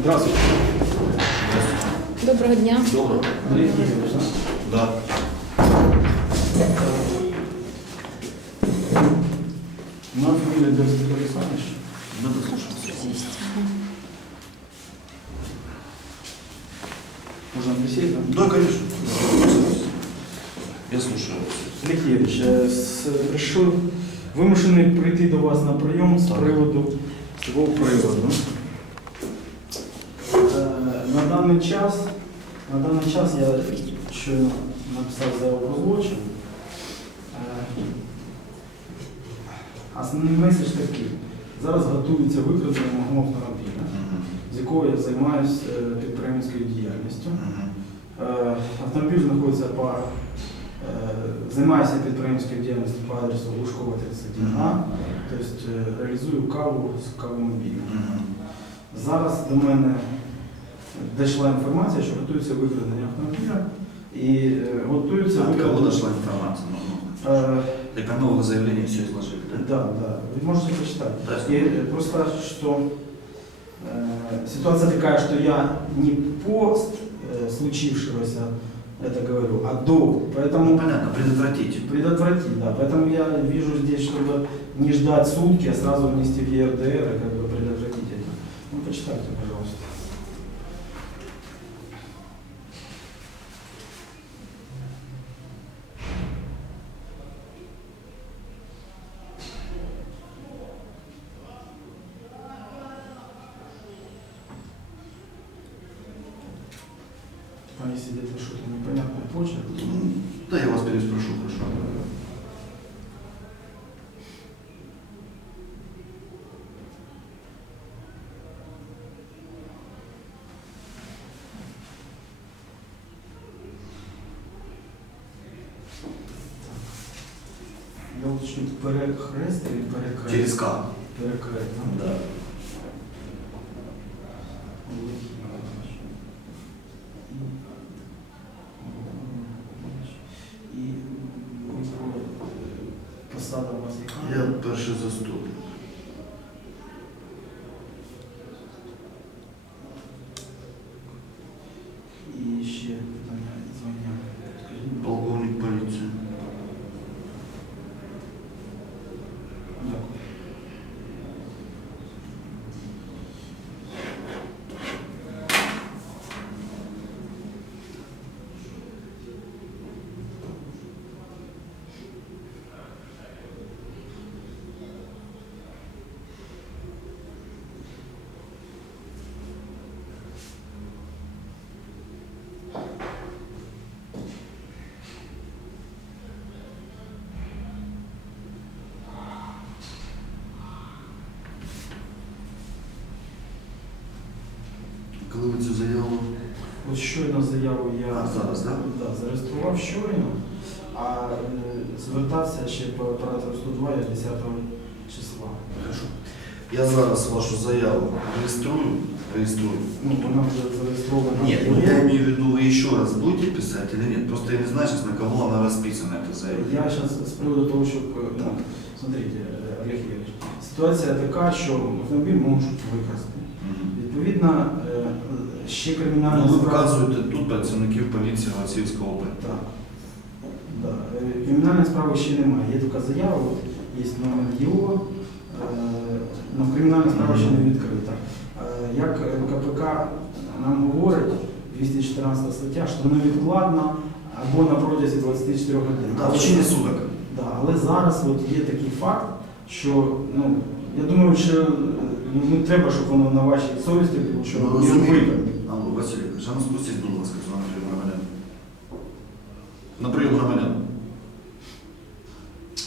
Здравствуйте. Доброго дня. Добре. Андрей Игоревич, да? Да. Моя фамилия Берзик Александрович. Надо слушать. Можно присесть там? Да, конечно. Я слушаю. Ігорович, е, с- прийшов вимушений прийти до вас на прийом з приводу цього приводу. Е, На даний час, на даний час я щойно написав заяву про злочин. Е, Основний меседж такий. Зараз готується викрадення мого автомобіля, з якого я займаюся підприємницькою діяльністю. Е, Автомобіль знаходиться по е, займаюся підприємницькою діяльністю по адресу Лужкова 31А, тобто е, реалізую каву з кавомобілем. Зараз до мене дійшла інформація, що готується викрадення автомобіля і е, готується От кого викрадення. дошла информация? Ну, ну. Е, Так нового заявления все изложили, да? Да, да, вы можете прочитать. Да. И э, просто что э, ситуация такая, что я не пост э, случившегося это говорю, а до. Ну, Поэтому понятно, предотвратить. предотвратить, да. Поэтому я вижу здесь, чтобы не ждать сутки, а сразу внести в ЕРДР и как бы предотвратить это. Ну, почитайте, пожалуйста. Там если где-то что-то непонятное почерк, Ну, Да, я вас переспрошу, хорошо. я уточню, перехрест или перекрест? Через К. Перекрест, да? Коли ви цю заяву? От щойно заяву я А, зараз, да? Да, зареєстрував щойно, а е, звертався ще по оператору 102 я 10 числа. Хорошо. Я зараз вашу заяву реєструю. Реєструю. Ну, вона вже зареєстрована. Нет, ну я имею в виду, вы еще раз будете писать или нет? Просто я не знаю сейчас, на кого она расписана, эта заявление. Я зараз з приводу того, щоб, е, ну, смотрите, е, Олег Ігорович, ситуація така, що автомобіль можуть. Мгм. Відповідно, ще кримінальна Ну, ви справа. вказуєте тут працівників поліції Голосіївської області. Так. Да. Е, Кримінальної справи ще немає. Є тільки заява, от, є номер ДІО, але кримінальна справа ще не відкрита. Е, Як е, КПК нам говорить, 214 стаття, що невідкладно або на протязі 24 годин. Да, в течение суток. Да, але зараз от є такий факт, що ну, я думаю, що е, ну, не треба, щоб воно на вашій совісті було, що Ну, розумію. Алло, Василь, Ігорович, а ну спустіть, будь ласка, на прийом громадян. На прийом громадян.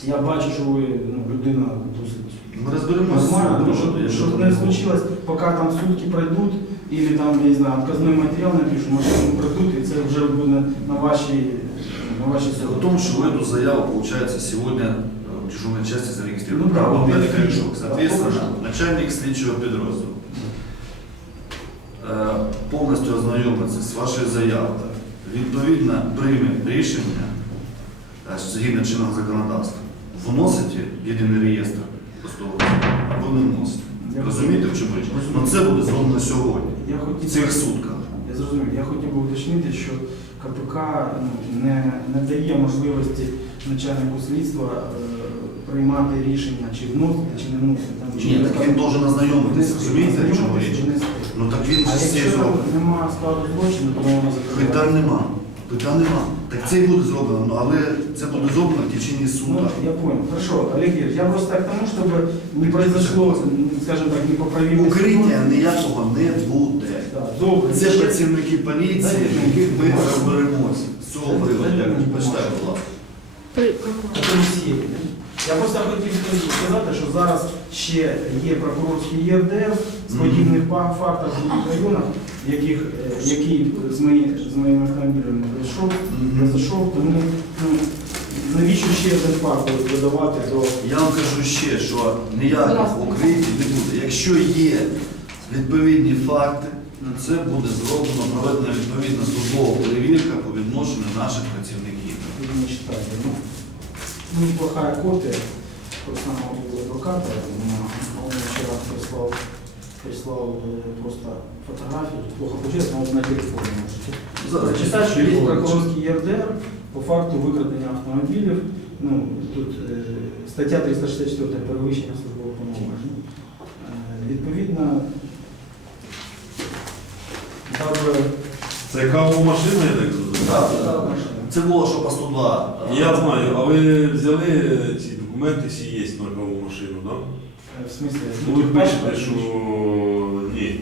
Я бачу, що ви ну, людина досить Ми розберемося. нормальна, ну, з цим, щоб, що щоб там не було. случилось, поки там сутки пройдуть, или там, я не знаю, отказний матеріал напишу, машину пройдуть, і це вже буде на вашій, на вашій Дело в том, что вы эту заяву, получается, сегодня э, в дежурной части зарегистрировали. Ну да, Вам вот дали это корешок. да, Соответственно, только начальник слідчого підрозділу е, повністю ознайомиться з вашою заявою. Відповідно, прийме рішення е, згідно чинного законодавства. Вносите єдиний реєстр Просто або не вносити. Я- Розумієте, в чому річ? Ну це буде зроблено сьогодні, Я в цих сутках. я зрозумів, я хотів би уточнити, що КПК ну, не, не дає можливості начальнику слідства е, приймати рішення, чи вносити, чи не вносити. Там, чи Ні, так він должен ознайомитися, розумієте, в чому річ? Ну так він А з цієї якщо зробить. немає складу злочину, то воно закриває. Питань нема. Питань нема. Так це і буде зроблено, ну, але це буде зроблено в течение Ну, суда. я понял. Хорошо, Олег Юрьевич, я просто к тому, чтобы не произошло, м, скажем так, непоправимой Укриття ніякого не буде. Да, добре. Це Ще- працівники поліції, яких ми розберемося. З цього приводу, як бумагу. почитай, будь ласка. комісії. Я просто хотів сказати, що зараз ще є прокурорський ЄРДР з подібних фактів в районах, яких, е, який з, мої, з моїм автомобілем прийшов, Мгм. произошов, тому ну, навіщо ще один факт додавати до Я вам кажу ще, що ніяких укриттів не буде. Якщо є відповідні факти, на це буде зроблено, проведена відповідна службова перевірка по відношенню наших працівників. Ну, неплохая копия самого адвоката. но Он вчера прислал, прислал э, просто фотографию, плохо получилось, но вот на телефоне можете. Зачитати, що є прокурорський ЄРДР по факту викрадення автомобілів. Ну, тут е, стаття 364 перевищення службового повноважень. Е, відповідно, Це кавова машина, я так розумію? Так, так. машину. Це було, що по 102. Я знаю, а ви взяли ці документи, всі є на кавову машину, так? Е, В смысле? Ну ви пишете, що ні.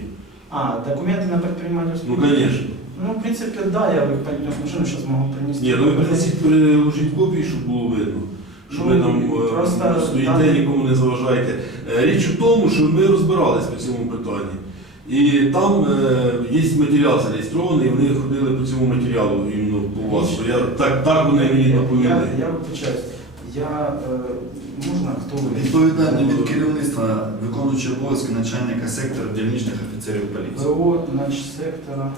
А, документы на предпринимательство? Ну, звісно. Ну, в принципе, да, я их пойдем машину сейчас могу принести. Ні, ну ви принесіть приложіть копії, щоб було видно. Що ви Ну, там е, просто стоїте, там- нікому не заважаєте. Е, Річ у тому, що ми розбирались по цьому питанні. І там е, є матеріал зареєстрований, і вони ходили по цьому матеріалу іменно по вас. Що я, так, так вони мені Я, доповіли. я вибачаюсь. Я, е, можна, хто ви? Відповідальний від керівництва, виконуючи обов'язки начальника сектору дільничних офіцерів поліції. ВО, значит, сектора,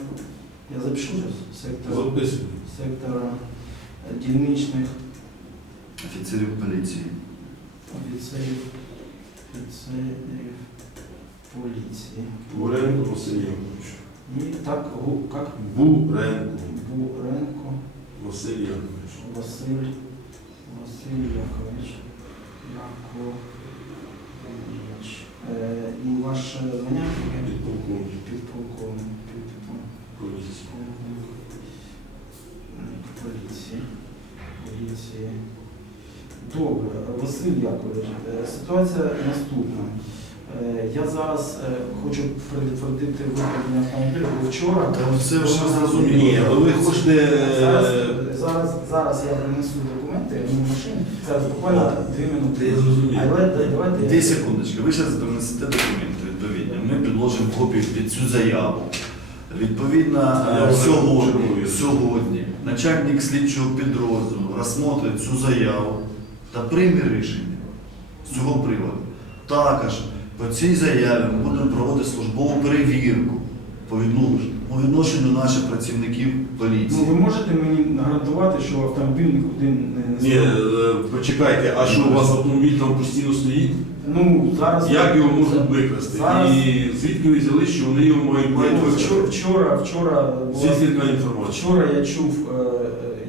я запишу сейчас, сектора, Записуйте. сектора е, дільничних Офіцерів поліції. офіцерів, офіцерів поліції. Буренко Василь Яковлевич. І так, гу, как? Буренко Буренко Василь Яковлевич. Василь, Василь Якович. Якович. Е, і ваше звання? Підполковник Підполковник. Підполковник. поліції. Поліції. Поліції. Добре, Василь Яковлевич, е, ситуація наступна. Е, Я зараз е, хочу предотвратити викрадення автомобіля, бо вчора. Та це вже Ні, зрозуміло. ну ви хочете. Зараз, е, зараз, зараз я принесу документи в машині. Зараз буквально дві минути. Я зрозумів. Але давайте. Дві секундочки, ви зараз принесете документи відповідні. Ми підложимо копію під цю заяву. Відповідно, сьогодні, сьогодні начальник слідчого підрозділу розсмотрить цю заяву та прийме рішення з цього приводу. Також по цій заяві ми будемо проводити службову перевірку по відношенню, наших працівників Ну, поліції. ви можете мені гарантувати, що автомобіль нікуди не Ні, е, почекайте, а що у вас автомобіль там постійно стоїть? Ну, зараз. Як його можуть викрасти? Зараз- І звідки ви взяли, що вони його мають мають Ну, викрасти? вчора, вчора, вчора, була- Звідки така інформація? вчора я чув, е, е,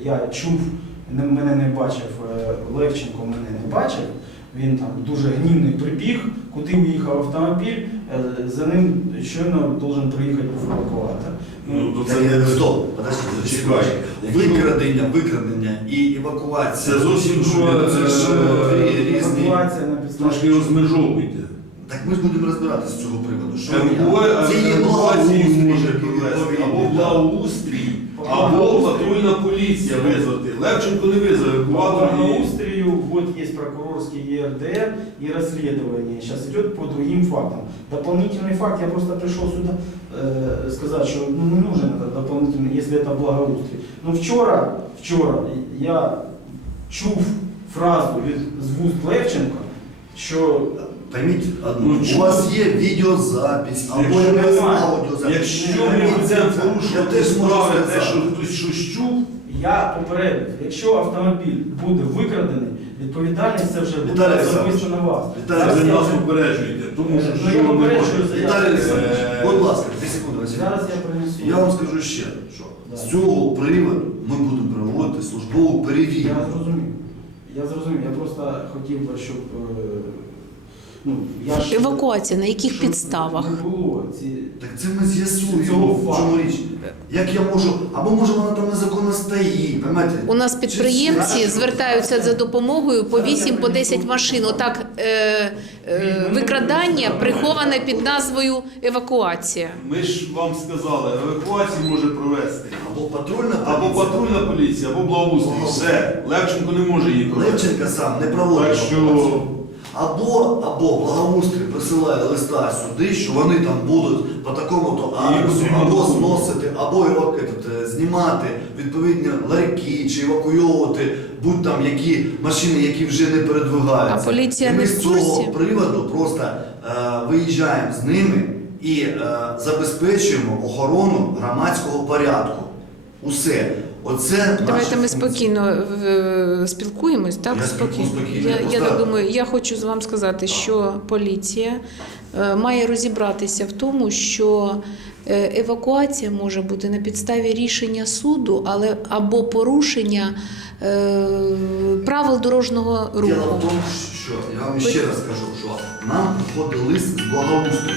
я чув, не- мене не бачив, е, Левченко мене не бачив. Він там дуже гнівний прибіг, куди уїхав автомобіль, е, за ним щойно должен приїхати евакуатор. Ну, це не Стоп, подожди. Викрадення, викрадення і евакуація. Це зовсім Це ж е, різні. Евакуація на підставі. трошки розмежовуйте. Так ми ж будемо розбиратися з цього приводу. Що Це є благоустрій, або благоустрій, або патрульна поліція визвати. Левченко не визвав По евакуатор і благоустрою, вот есть прокурорский ЕРДР и расследование. Сейчас идет по другим фактам. Дополнительный факт, я просто пришел сюда э, сказать, что ну, не нужен этот дополнительный, если это благоустрій. Ну вчора, вчора я чув фразу від з вуст Левченка, що Пойміть одну, Ну, у чому? вас є відеозапись, або Якщо якась немає, аудіозапись. Якщо Не ми це. Я теж можу справи, те, сказати. що хтось чув, я попередив, якщо автомобіль буде викрадений, Відповідальність це вже буде особисто на вас. Віталій Зараз Ви я нас вже- попереджуєте, тому що, Ну, що я ми попереджую можемо. Віталій Олександрович, Е, будь ласка, 2 секунди, Василь. Зараз я принесу. Я вам скажу ще, що з цього приводу ми будемо проводити службову перевірку. Я зрозумів. Я зрозумів. Я просто хотів би, щоб е, ну, я ж Евакуація на яких щоб підставах? Не було ці. Так це ми з'ясуємо, Цього в чому річ. Як я можу, або може вона там незаконно стоїть, понимаєте? У нас підприємці звертаються за допомогою по 8 по 10 машин. Отак е, е, викрадання приховане під назвою евакуація. Ми ж вам сказали, евакуацію може провести. Або патрульна Або патрульна поліція, або благоустрій. Все. Левченко не може її провести. Левченка сам не проводить. Так що-. Або, або благоустрій присилає листа сюди, що вони там будуть по такому-то адресу, або зносити, або этот, е, знімати відповідні ларьки чи евакуйовувати будь там які машини, які вже не передвигаються. А поліція і ми не з цього приводу просто е, виїжджаємо з ними і е, забезпечуємо охорону громадського порядку. Усе. Оце Давайте ми спокійно е, спілкуємось. Так Я спокійно. спокійно, Я, я так думаю, я хочу з вам сказати, що поліція е, має розібратися в тому, що е, евакуація може бути на підставі рішення суду, але або порушення е, правил дорожнього Діло в руху. тому, що я вам ще раз кажу, що нам приходить лист з благоустрою.